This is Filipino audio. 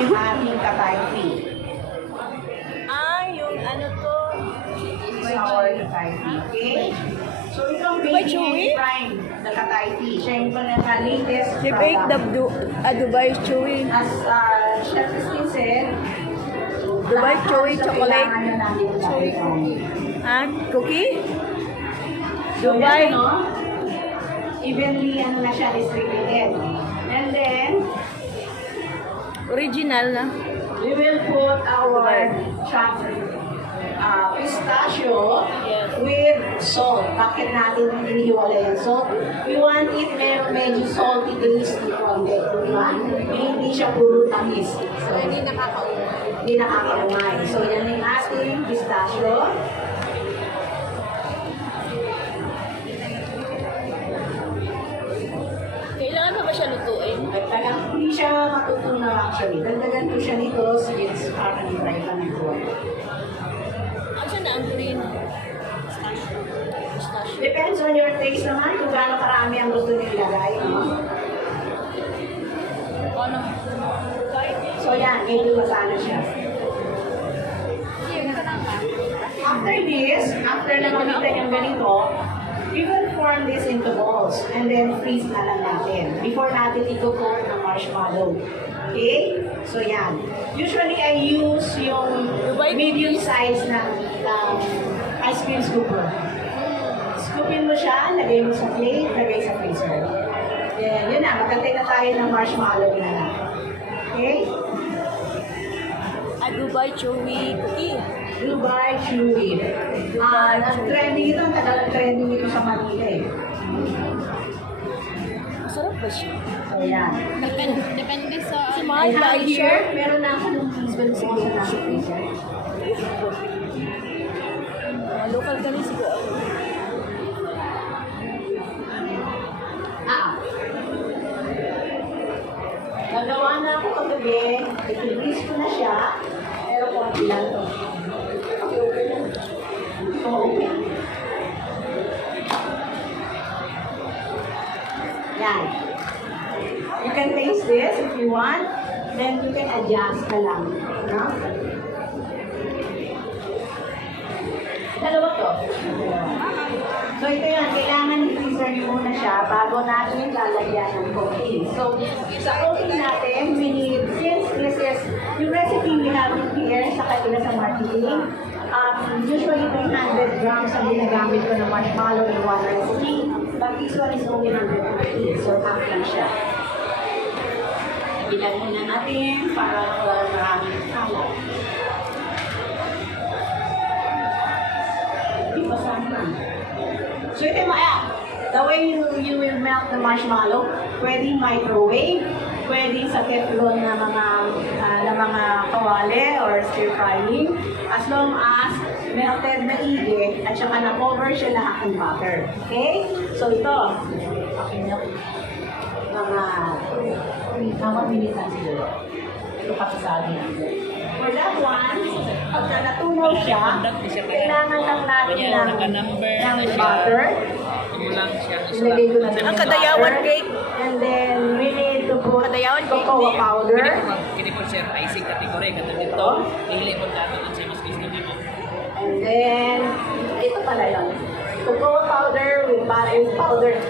yung ating katayfi. Yung ano to? Sour katayfi. Okay? So, itong Dubai baking chewy? and frying na katayfi. Siya yung pinaka-latest They bake the product. Dubai chewy. As Chef Christine said, Dubai lahat chewy sa chocolate. kailangan na natin yung Cookie? So, Dubai. yan, no? Evenly, ano na siya, distributed. And then, Original na. we will put our Dubai. chocolate pistachio Yes. with salt. Bakit natin inihiwalay yung salt? We want it medyo salty taste from the one. Hindi siya puro tamis. So, Hindi nakakaumay. hindi nakakaumay. So, yan yung ating pistachio. Kailangan pa ba siya lutuin? At talagang hindi siya matutunaw actually. Dagdagan ko siya nito since parang i-fry pa nito. Asa na ang green? Pistachio. Depends on your taste naman kung gaano karami ang gusto niyo ilagay. No? Ano? So yan, medyo masana siya. After this, after na gamitan yung ganito, we will form this into balls and then freeze na lang natin before natin i-cook ng marshmallow. Okay? So yan. Usually, I use yung medium size na ice cream scooper. Scoopin mo siya, lagay mo sa plate, lagay sa freezer. Then, yun na, magkantay na tayo ng marshmallow na lang. Okay? Dubai chewy cookie. Dubai Chewy. Nag-trending ito, ang tagal ang trending ito sa Manila eh. Masarap ba siya? So yan. Depende sa... Si I Mahal ba have here, meron na ako ng husband siguro na sa freezer. Local ka rin siguro. Nagawa na ako kagabi, i-freeze ko na siya, pero konti lang to. Okay lang. Okay. Yan. You can taste this if you want, then you can adjust na lang. No? Dalawa to. So ito yan, kailangan i-freezer niyo muna siya bago natin lalagyan ng coating. So sa coating natin, we need, since this is yung recipe we have here sa kanila sa marketing, usually 300 grams ang ginagamit ko ng marshmallow in one recipe, but this one is only 150, so half lang siya. Bilang muna natin para maraming kalat. So ito yung the way you will melt the marshmallow, pwedeng microwave, pwedeng sa teflon na mga kawali or stir frying, as long as melted na ige at saka na-cover siya lahat ng butter. Okay? So ito, mga minutes siguro. Ito kapasabi natin. For that one, pagka natunaw siya, kailangan lang natin ng butter. Ilagay ko na Ang kadayawan cake. And then, we need to put Kadayawan cake cocoa powder. Kini po sir icing kategory katong dito. Dili po dato ang sa mas gusto nimo. And then, ito pala yun. Cocoa powder with powdered